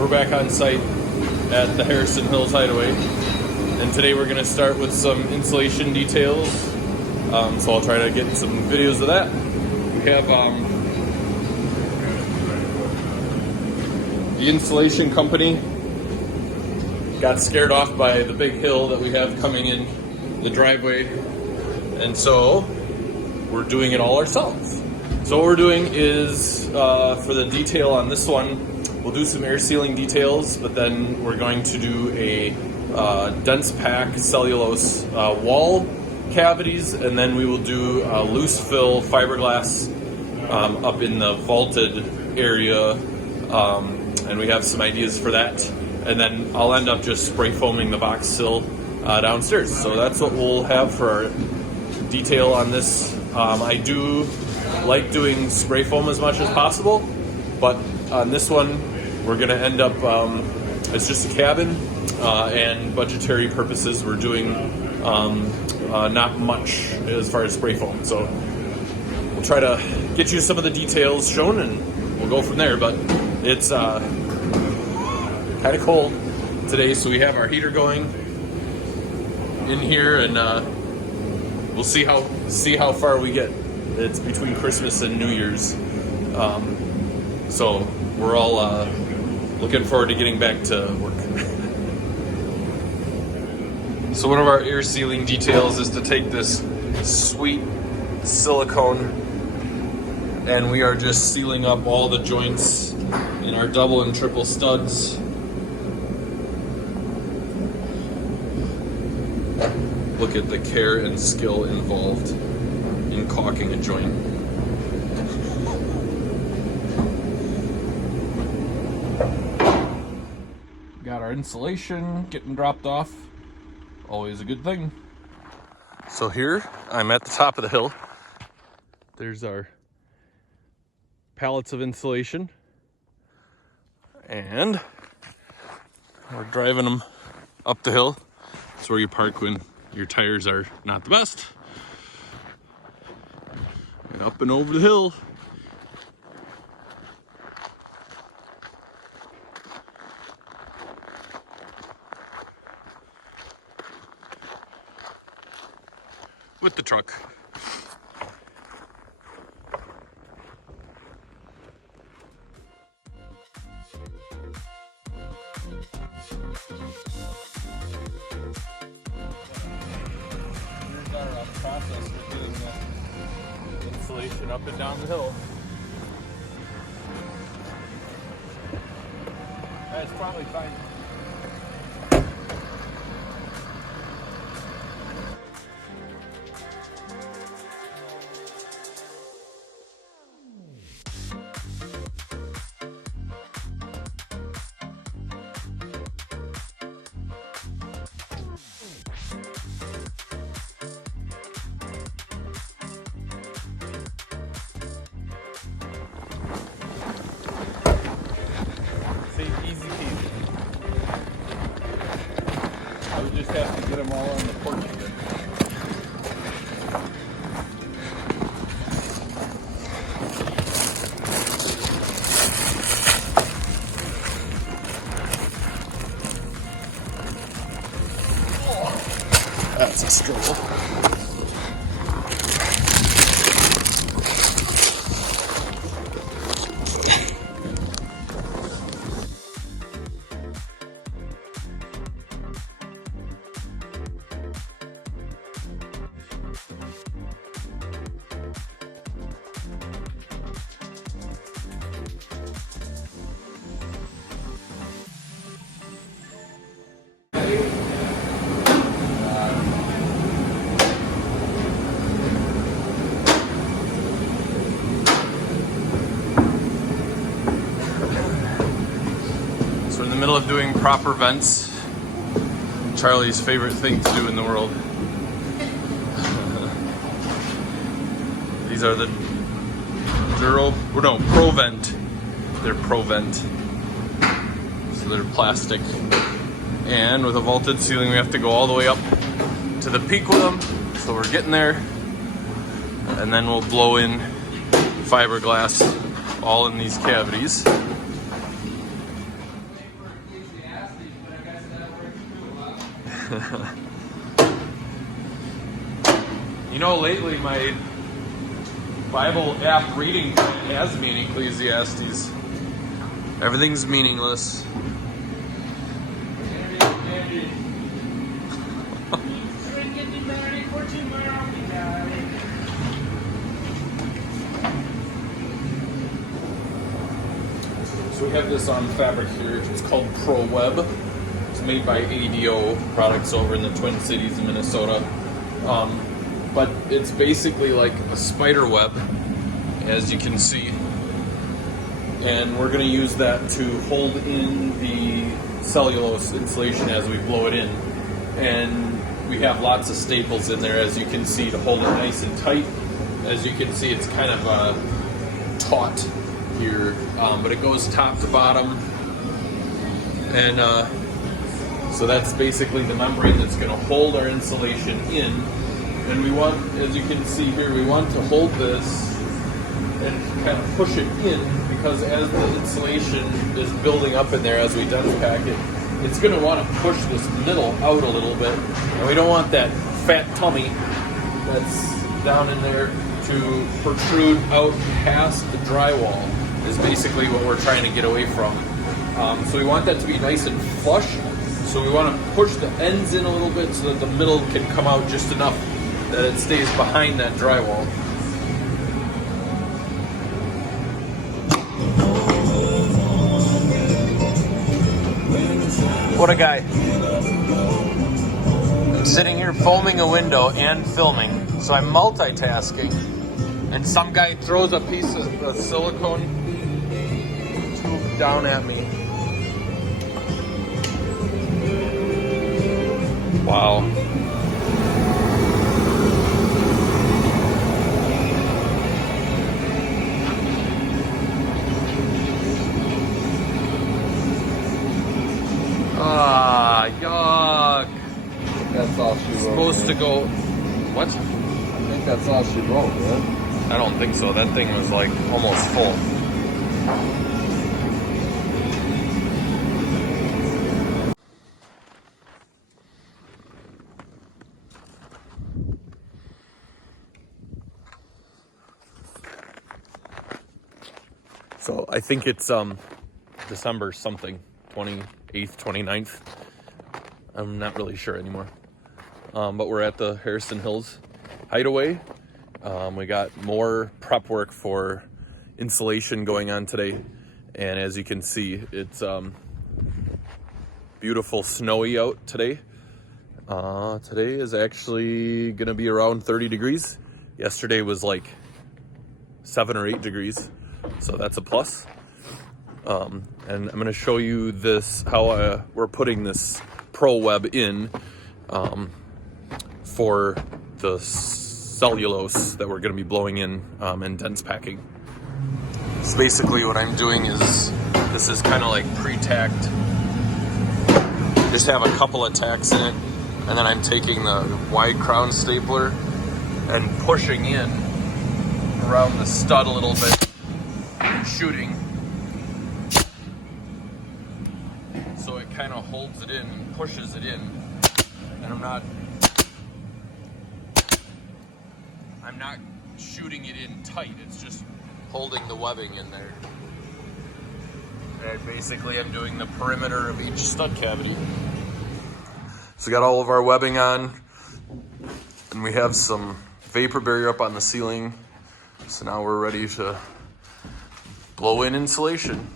We're back on site at the Harrison Hills Hideaway, and today we're going to start with some insulation details. So I'll try to get some videos of that. We have the insulation company got scared off by the big hill that we have coming in the driveway, and so we're doing it all ourselves. So what we're doing is, for the detail on this one, we'll do some air sealing details, but then we're going to do a dense pack cellulose wall cavities, and then we will do loose fill fiberglass up in the vaulted area, and we have some ideas for that. And then I'll end up just spray foaming the box sill downstairs. So that's what we'll have for our detail on this. I do like doing spray foam as much as possible, but on this one we're going to end up, it's just a cabin, and budgetary purposes we're doing not much as far as spray foam. So we'll try to get you some of the details shown and we'll go from there. But it's kind of cold today, so we have our heater going in here, and we'll see how far we get. It's between Christmas and New Year's, so we're all looking forward to getting back to work. So one of our air sealing details is to take this sweet silicone, and we are just sealing up all the joints in our double and triple studs. Look at the care and skill involved in caulking a joint. Got our insulation getting dropped off. Always a good thing. So here, I'm at the top of the hill. There's our pallets of insulation. And we're driving them up the hill. That's where you park when your tires are not the best. And up and over the hill. With the truck. Process for doing the insulation up and down the hill. That's probably fine. Easy peasy. I would just have to get them all on the porch again. Oh, that's a struggle. So in the middle of doing proper vents, Charlie's favorite thing to do in the world. These are the ProVent. They're ProVent. So they're plastic. And with a vaulted ceiling, we have to go all the way up to the peak with them. So we're getting there. And then we'll blow in fiberglass all in these cavities. You know, lately my Bible app reading plan has me in Ecclesiastes. Everything's meaningless. So we have this fabric here. It's called Pro Web. It's made by ADO products over in the Twin Cities in Minnesota. But it's basically like a spider web, as you can see. And we're going to use that to hold in the cellulose insulation as we blow it in. And we have lots of staples in there, as you can see, to hold it nice and tight. As you can see, it's kind of taut here, but it goes top to bottom. And so that's basically the membrane that's going to hold our insulation in. And we want, as you can see here, we want to hold this and kind of push it in, because as the insulation is building up in there, as we dense pack it, it's going to want to push this middle out a little bit. And we don't want that fat tummy that's down in there to protrude out past the drywall, is basically what we're trying to get away from. So we want that to be nice and flush. So we want to push the ends in a little bit so that the middle can come out just enough that it stays behind that drywall. What a guy. I'm sitting here foaming a window and filming, so I'm multitasking. And some guy throws a piece of silicone tube down at me. Wow. Ah, yuck. That's all she wrote. Supposed to go. What? I think that's all she wrote, man. I don't think so. That thing was like almost full. So I think it's December something, 28th, 29th. I'm not really sure anymore. But we're at the Harrison Hills Hideaway. We got more prep work for insulation going on today. And as you can see, it's beautiful snowy out today. Today is actually gonna be around 30 degrees. Yesterday was like 7 or 8 degrees. So that's a plus. And I'm going to show you this, how we're putting this Pro Web in for the cellulose that we're going to be blowing in and dense packing. So basically what I'm doing is, this is kind of like pre-tacked. Just have a couple of tacks in it, and then I'm taking the wide crown stapler and pushing in around the stud a little bit. Shooting, so it kind of holds it in and pushes it in, and I'm not shooting it in tight, it's just holding the webbing in there. And basically I'm doing the perimeter of each stud cavity. So we got all of our webbing on, and we have some vapor barrier up on the ceiling, so now we're ready to blow in insulation.